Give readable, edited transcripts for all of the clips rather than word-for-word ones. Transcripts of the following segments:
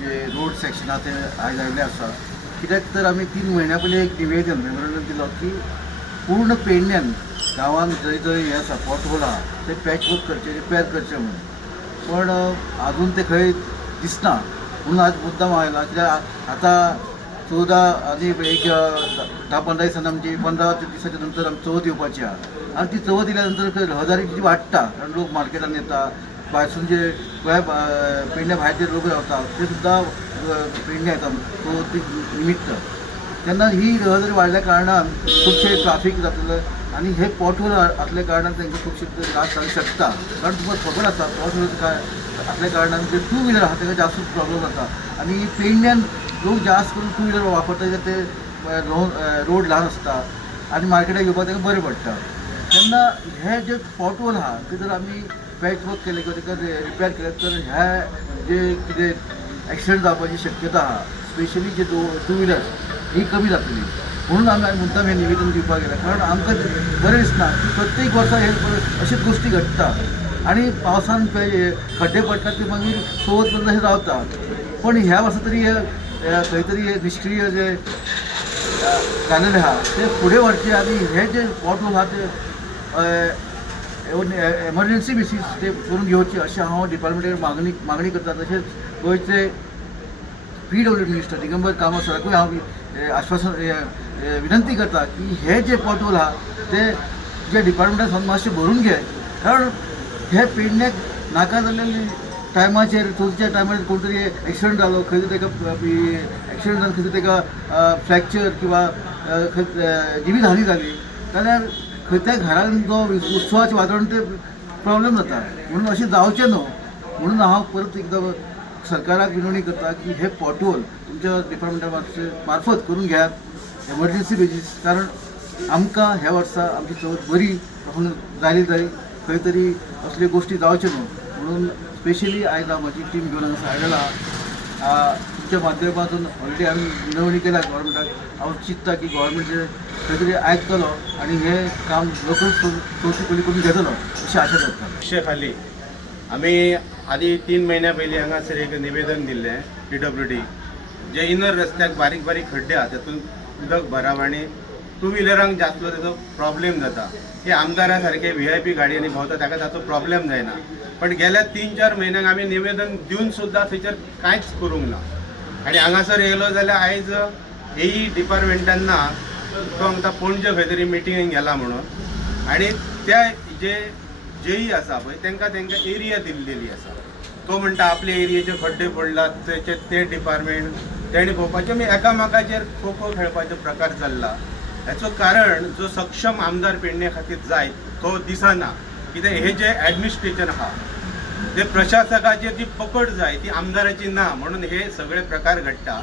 जे रोड सेक्शना ते आयज आयिल्ले आसा कित्याक तर आमी 3 म्हयन्या पयलीं एक निवेदन मेमोरेंडम दिलो की पूर्ण पेडण्यान गांवांत जंय जंय हें आसा पॉटहोल आहा ते पॅचवर्क करचे रिपेर करचे म्हणून पण आजून ते खंय दिसना म्हणून आज मुद्दाम आयला कित्याक आतां 14 आनी एक 10-15 दिसांनी आमची 15 दिसाच्या नंतर आमची चवथ येवपाची आहा आनी ती चवथ येयल्या नंतर रहदारी जी वाडटा कारण लोक मार्केटान येता भायरसून जे गोंया पेडण्या भायर जे लोक रावता ते सुद्दां पेडण्या येता चवथ निमित्त तेन्ना ही रहदारी वाडल्या कारणान खुबशे ट्राफीक जातलें आनी हे पॉटहोल आसल्या कारणान तांकां खुबशे त्रास जावंक शकता कारण तुमकां खबर आसा पॉटहोल आसल्या कारणान जे 2 व्हिलर आहा ताका जास्त प्रॉब्लम जाता आनी पेडण्यान लोक जास्त करून 2 व्हिलर वापरता ते रोड ल्हान आसता आनी मार्केटाक येवपाक ताका बरें पडटा तेन्ना हे जे पॉटहोल आहा ते जर आमी पॅच वर्क केले किंवा ताका रिपेर केले तर ह्या जे कितें एक्सिडंट जावपाची शक्यता आहा स्पेशली जे 2 व्हिलर्स ही कमी जातली म्हणून आमी मुद्दाम हें निवेदन दिवपाक गेले कारण आमकां बरें दिसना की प्रत्येक वर्सा हे अशेच गोश्टी घडटा आनी पावसान खड्डे पडटा ते मागीर चवथ पर्यंत अशें रावता पण ह्या वर्सा तरी खंय तरी हे निश्क्रीय जे जाल्लेले आहा ते फुडें व्हरचे आनी हे जे पॉटहोल आहा ते एमर्जन्सी बेसीस ते करून घेवचे अशें हांव डिपार्टमेंटाक मागणी करता तशेंच गोंयचे PWD मिनिस्टर दिगंबर कामत सराकूय हांव आश्वासन विनंती करता की हे जे पॉटहोल आहा ते जे डिपार्टमेंटान मातशें भरून घे कारण हे पेडण्याक नाका जाल्ले टायमाचेर चवथीच्या टायमार कोण तरी एक्सिडंट जालो खंय तरी ताका एक्सिडंट जावन खंय तरी ताका फ्रॅक्चर किंवा जिवीत हानी जाली जाल्यार खंय त्या घरान जो उत्सवाचें वातावरण ते प्रॉब्लेम जाता म्हणून अशें जावचें न्हू म्हणून हांव परत एकदां सरकाराक विनवणी करता की हे पॉटहोल तुमच्या डिपार्टमेंटा मार्फत करून घेयात एमर्जन्सी बेजीस कारण आमकां ह्या वर्सा आमची चवथ बरी जाली जाय खंय तरी असल्यो गोश्टी जावच्यो न्हू म्हणून स्पेशली आयज हांव म्हाजी टीम घेवन हांगा आयलेलो आहा तुमच्या माध्यमातून ऑलरेडी आमी विनवणी केल्या गव्हर्मेंटाक हांव चिंतता की गव्हर्मेंट खंय तरी आयकतलो आनी हें काम रोखडीच चवथी पयलीं करून घेतलो अशी आशा करता विशय खाली आम्ही आधी 3 महिन्या पयलीं हांगासर एक निवेदन दिल्लें PWD जे इनर रस्त्याक बारीक बारीक खड्डे आहा तातूंत उदक भराव आनी 2 व्हिलरांक जास्त ताजो प्रॉब्लेम जाता हे आमदारा सारके VIP गाडयांनी भोंवता ताका ताचो प्रॉब्लेम जायना पण गेल्या 3-4 म्हयन्यांक आमी निवेदन दिवन सुद्दां थंयसर कांयच करूंक ना आनी हांगासर येयलो जाल्यार आयज AE डिपार्टमेंटान ना तो आमकां पणजे खंय तरी मिटिंगेक गेला म्हणून आनी त्या जे जेई आसा पळय तांकां एरिया दिल्लेली आसा तो म्हणटा आपल्या एरियेचे खड्डे पडलात त्याचे ते डिपार्टमेंट तेणी पळोवपाचें आमी एकामेकाचेर खो खो खेळपाचो प्रकार चल्ला हेचो कारण जो सक्षम आमदार पेडणे खातीर जाय तो दिसना कित्याक हे जे ॲडमिनिस्ट्रेशन आहा ते प्रशासकाची जी पकड जाय ती आमदाराची ना म्हणून हे सगळे प्रकार घडटा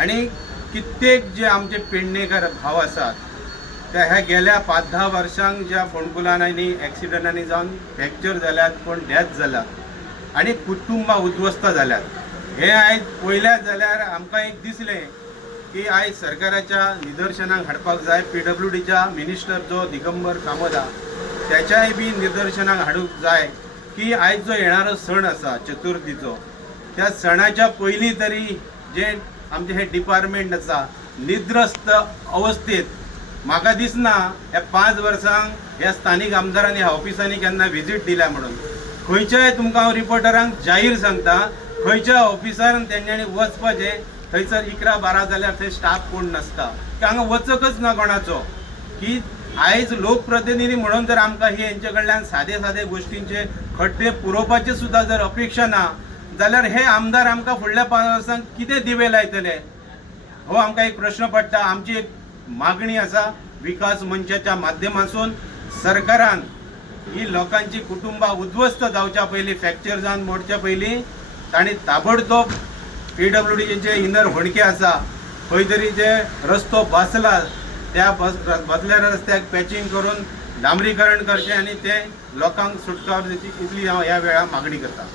आनी कित्येक जे आमचे पेडणेकार भाव आसात त्या ह्या गेल्या 5-10 वर्सांक ज्या फोंडकुलांनी एक्सिडंटांनी जावन फ्रॅक्चर जाल्यात कोण डेथ जाला आनी कुटुंबां उद्ध्वस्त जाल्यात हे आयज पळयल्यात जाल्यार आमकां एक दिसलें की आयज सरकाराच्या निदर्शनाक हाडपाक जाय PWDच्या मिनिस्टर जो दिगंबर कामत आहा त्याच्याय बी निदर्शनाक हाडूंक जाय की आयज जो येणारो सण आसा चतुर्थीचो त्या सणाच्या पयलीं तरी जे आमचे हे डिपार्टमेंट आसा निद्रस्त अवस्थेत म्हाका दिसना ह्या 5 वर्सांक ह्या स्थानीक आमदारांनी ह्या ऑफिसांनी केन्ना व्हिजीट दिल्या म्हणून खंयच्याय तुमकां हांव रिपोर्टरांक जाहीर सांगता खंयच्या ऑफिसार तेंच्यांनी वचपाचें थंयसर 11-12 जाल्यार थंय स्टाफ कोण नासता हांगा वचकच ना कोणाचो की आयज लोकप्रतिनिधी म्हणून जर आमकां ही हेंचे कडल्यान सादे गोश्टींचे खड्डे पुरोवपाचे सुद्दां जर अपेक्षा ना जाल्यार हे आमदार आमकां फुडल्या 5 वर्सांक कितें दिवे लायतले हो आमकां एक प्रश्न पडटा आमची एक मागणी आसा विकास मंचाच्या माध्यमातून सरकारान ही लोकांची कुटुंबां उद्ध्वस्त जावच्या पयलीं फ्रॅक्चर जावन मोडच्या पयलीं तांणी ताबडतोब PWDचे जे इनर होणके आसा खंय तरी जे रस्तो बसला त्या बसल्या रस्त्याक पॅचिंग करून डांबरीकरण करचें आनी ते लोकांक सुटका दिवची इतली हांव ह्या वेळार मागणी करता.